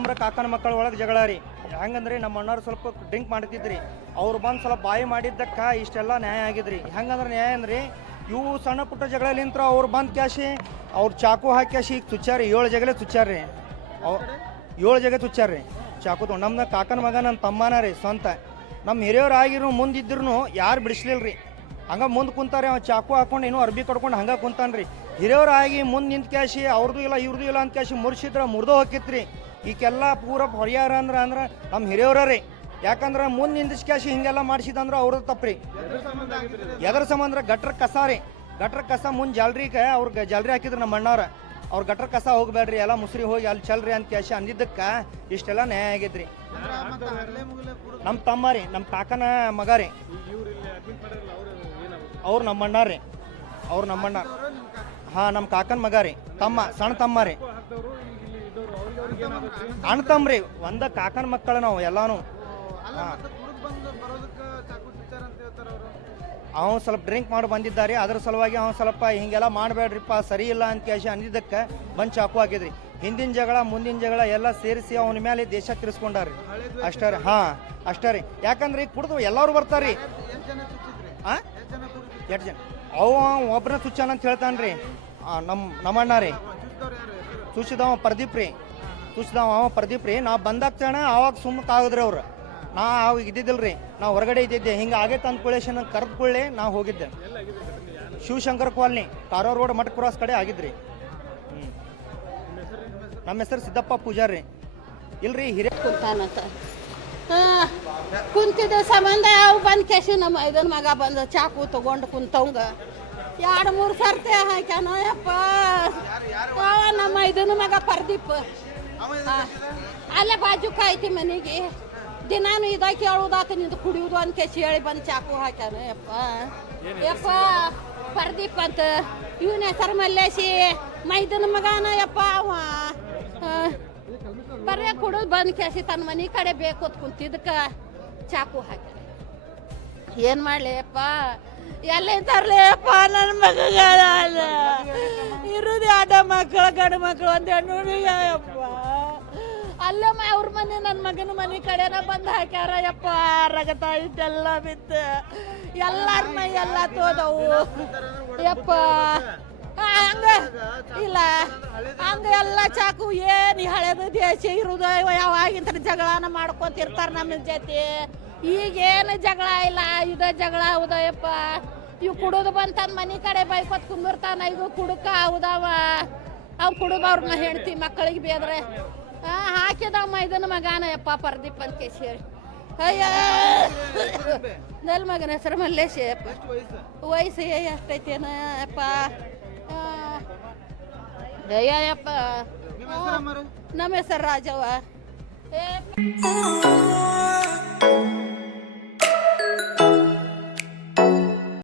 ತಮ್ಮರ ಕಾಕನ ಮಕ್ಕಳ ಒಳಗೆ ಜಗಳ ರೀ. ಹೆಂಗಂದ್ರೆ ನಮ್ಮ ಅಣ್ಣವ್ರು ಸ್ವಲ್ಪ ಡ್ರಿಂಕ್ ಮಾಡ್ತಿದ್ರಿ, ಅವ್ರು ಬಂದು ಸ್ವಲ್ಪ ಬಾಯಿ ಮಾಡಿದ್ದಕ್ಕೆ ಇಷ್ಟೆಲ್ಲ ನ್ಯಾಯ ಆಗಿದ್ರಿ. ಹೆಂಗಂದ್ರೆ ನ್ಯಾಯ ಅಂದ್ರೆ ಇವು ಸಣ್ಣ ಪುಟ್ಟ ಜಗಳಲಿಂತ್ರ ಅವ್ರು ಬಂದು ಕ್ಯಾಶಿ ಅವ್ರು ಚಾಕು ಹಾಕಿ ಕ್ಯಾಶಿ ಈಗ ತುಚ್ಚಾರಿ 7 ಜಗಲೇ ತುಚ್ಚಾರ್ರಿ. 7 ಜಗ ತುಚ್ಚಾರ್ರಿ ಚಾಕು ತೊಗೊಂಡು. ನಮ್ಮ ಕಾಕನ ಮಗ ನನ್ನ ತಮ್ಮನ ರೀ ಸ್ವಂತ. ನಮ್ಮ ಹಿರಿಯವ್ರು ಆಗಿರು ಮುಂದಿದ್ರು ಯಾರು ಬಿಡಿಸ್ಲಿಲ್ಲ ರೀ. ಹಂಗೆ ಮುಂದೆ ಕುಂತಾರೆ, ಅವ್ನು ಚಾಕು ಹಾಕೊಂಡು ಏನೋ ಅರ್ಬಿ ಕಟ್ಕೊಂಡು ಹಂಗೆ ಕುಂತಾನೆ ರೀ. ಹಿರಿಯವ್ರು ಆಗಿ ಮುಂದೆ ನಿಂತು ಕ್ಯಾಶಿ ಅವ್ರದ್ದು ಇಲ್ಲ ಇವ್ರದ್ದು ಇಲ್ಲ ಅಂತ ಕ್ಯಾಶಿ ಮುರ್ಸಿದ್ರೆ ಮುರಿದೋ ಹೋಗಿತ್ತು ರೀ. ಈಗೆಲ್ಲ ಪೂರ ಹೊರಿಯಾರ ಅಂದ್ರೆ ನಮ್ಮ ಹಿರಿಯವ್ರ ರೀ. ಯಾಕಂದ್ರೆ ಮುಂದೆ ನಿಂದಿಸ್ ಕ್ಯಾಶಿ ಹಿಂಗೆಲ್ಲ ಮಾಡಿಸಿದಂದ್ರೆ ಅವ್ರದ್ದು ತಪ್ಪ್ರಿ. ಎದ್ರ ಸಂಬಂಧ ಗಟ್ರ ಕಸ ರೀ. ಗಟ್ರ ಕಸ ಮುಂದೆ ಜಾಲ್ರಿಗೆ ಅವ್ರಿಗೆ ಜಾಲ್ರಿ ಹಾಕಿದ್ರು ನಮ್ಮ ಅಣ್ಣವ್ರ. ಅವ್ರು ಗಟ್ರ ಕಸ ಹೋಗ್ಬೇಡ್ರಿ, ಎಲ್ಲ ಮುಸ್ರಿ ಹೋಗಿ ಅಲ್ಲಿ ಚಲ್ರಿ ಅಂತ ಕ್ಯಾಶಿ ಅಂದಿದ್ದಕ್ಕೆ ಇಷ್ಟೆಲ್ಲ ನ್ಯಾಯ ಆಗೈತ್ರಿ. ನಮ್ಮ ತಮ್ಮ ರೀ, ನಮ್ಮ ಕಾಕನ ಮಗ ರೀ. ಅವ್ರು ನಮ್ಮ ಅಣ್ಣ ರೀ. ಅವ್ರು ನಮ್ಮ ಅಣ್ಣ. ಹಾಂ, ನಮ್ಮ ಕಾಕನ ಮಗ ರೀ, ತಮ್ಮ, ಸಣ್ಣ ತಮ್ಮ ರೀ. ಅಣ್ಣ ತಮ್ಮ ರೀ, ಒಂದ ಕಾಕನ ಮಕ್ಕಳು ನಾವು ಎಲ್ಲಾನು. ಅವನು ಸ್ವಲ್ಪ ಡ್ರಿಂಕ್ ಮಾಡಿ ಬಂದಿದ್ದಾರೆ, ಅದ್ರ ಸಲುವಾಗಿ ಅವ್ನು ಸ್ವಲ್ಪ ಹಿಂಗೆಲ್ಲ ಮಾಡಬೇಡ್ರಿಪ್ಪ ಸರಿ ಇಲ್ಲ ಅಂತ ಕ್ಯಾಶಿ ಅಂದಿದ್ದಕ್ಕೆ ಬಂದು ಚಾಕು ಹಾಕಿದ್ರಿ. ಹಿಂದಿನ ಜಗಳ ಮುಂದಿನ ಜಗಳ ಎಲ್ಲ ಸೇರಿಸಿ ಅವನ ಮೇಲೆ ದೇಶ ತಿರ್ಸ್ಕೊಂಡಾರ್ರಿ. ಅಷ್ಟೇ ರೀ. ಹಾಂ ಅಷ್ಟೇ ರೀ. ಯಾಕಂದ್ರೆ ಈಗ ಕುಡ್ದು ಎಲ್ಲರೂ ಬರ್ತಾರ್ರಿ. ಹಾಂ, 8 ಜನ. ಅವ ಒಬ್ಬನ ತುಚ್ಚಾನ ಅಂತ ಹೇಳ್ತಾನೆ ರೀ. ನಮ್ಮ ಅಣ್ಣ ರೀ ತುಚ್ಚಿದವ ಪ್ರದೀಪ್ ರೀ. ಅವ ಪ್ರದೀಪ್ ರೀ. ನಾವು ಬಂದಾಗ್ತೇಣ ಅವಾಗ ಸುಮ್ಮನೆ ಆಗಿದ್ರಿ ಅವ್ರು. ನಾ ಅವಾಗ ಇದ್ದಿದ್ದಿಲ್ಲ ರೀ, ನಾವು ಹೊರಗಡೆ ಇದ್ದಿದ್ದೆ. ಹಿಂಗೆ ಆಗೈತೆ ಅಂದ್ಕೊಳ್ಳೇಶನ್ ಕರೆದುಕೊಳ್ಳಿ ನಾವು ಹೋಗಿದ್ದೆ. ಶಿವಶಂಕರ್ ಕಾಲನಿ, ಕಾರವಾರ ರೋಡ್ ಮಠ ಕ್ರಾಸ್ ಕಡೆ ಆಗಿದ್ರಿ. ನಮ್ಮ ಹೆಸರು ಸಿದ್ದಪ್ಪ ಪೂಜಾರಿ. ಇಲ್ರಿ ಹಿರಿಯ ಕುಂತಾನಂತ ಕುಂತಿದ್ದ ಸಂಬಂಧ ಅವು ಬಂದು ಕೇಸಿ ನಮ್ಮ ಇದನ್ನ ಮಗ ಬಂದು ಚಾಕು ತಗೊಂಡು ಕುಂತವಂಗ 2-3 ಸರ್ತಿ ಹಾಕ್ಯಾನೋ ಯಪ್ಪ. ನಮ್ಮ ಇದನ್ನ ಮಗ ಪ್ರದೀಪ್ ಅಲ್ಲೇ ಬಾಜುಕ ಐತಿ ಮನೆಗೆ. ದಿನಾನು ಇದ ಕೇಳುದಾತ ನಿಂದು ಕುಡಿಯುವುದು ಅಂತ ಕೇಸಿ ಹೇಳಿ ಬಂದು ಚಾಕು ಹಾಕ್ಯಾನ ಯಪ್ಪ ಪ್ರದೀಪ್ ಅಂತ. ಇವನ ಹೆಸರು ಮಲ್ಲೇಶಿ ಮೈದನ ಮಗನ ಯಪ್ಪ. ಅವ ಬರೇ ಕುಡಿದು ಬಂದು ಕೇಸಿ ತನ್ನ ಮನೆ ಕಡೆ ಬೇಕು ಅಂತ ಕುಂತಿದ್ದಕ್ಕೆ ಚಾಕು ಹಾಕ್ಯಾನ. ಏನು ಮಾಡಲಿ ಅಪ್ಪ, ಎಲ್ಲಿ ತರಲಿ ಅಪ್ಪ ನನ್ನ ಮಗಗಳ ಇರುದು 2 ಮಕ್ಕಳು, ಗಂಡು ಮಕ್ಕಳು, 1 ಹೆಣ್ಣುಳಿಗೆ ಯಪ್ಪ. ಅಲ್ಲಮ್ಮ ಅವ್ರ ಮನೆ ನನ್ನ ಮಗನ ಮನೆ ಕಡೆನ ಬಂದು ಹಾಕ್ಯಾರ ಯಪ್ಪ. ರಗತ ಇದ್ದೆಲ್ಲ ಬಿತ್ತು, ಎಲ್ಲಾರ ಮೈ ಎಲ್ಲ ತೋದವು ಯಪ್ಪ. ಹಂಗ ಇಲ್ಲ ಹಂಗ ಎಲ್ಲ ಚಾಕು ಏನು ಹಳೆದು ದೇಶ ಇರುದು ಯಾವಾಗಿಂತ ಜಗಳನ ಮಾಡ್ಕೊತಿರ್ತಾರೆ ನಮ್ಮ ಜೊತೆ. ಈಗೇನು ಜಗಳ ಇಲ್ಲ, ಇದ ಜಗಳ ಹೌದಯಪ್ಪ. ಇವು ಕುಡಿದು ಬಂತಂದು ಮನೆ ಕಡೆ ಬೈಕೊತ್ ಕುಂದಿರ್ತಾನ. ಇದು ಕುಡುಕ ಹೌದವ. ಅವ್ ಕುಡುಗ ಅವ್ರನ್ನ ಹೆಂಡ್ತಿ ಮಕ್ಕಳಿಗೆ ಬೇದ್ರೆ ಹಾಕಿದಮ್ಮ ಇದನ್ನ ಮಗಾನ ಯಪ್ಪ ಪ್ರದೀಪ್ ಅಂತ ಕೇಸಿ ಹೇಳಿ. ಅಯ್ಯ ನಲ್ ಮಗನ ಹೆಸರು ಮಲ್ಲೇಶ ಯಪ್ಪ. ವಯಸ್ಸು ಎಷ್ಟೈತೇನ ಯಪ್ಪ. ಅಯ್ಯಪ್ಪ ನಮ್ಮ ಹೆಸರು ರಾಜವ್ವ.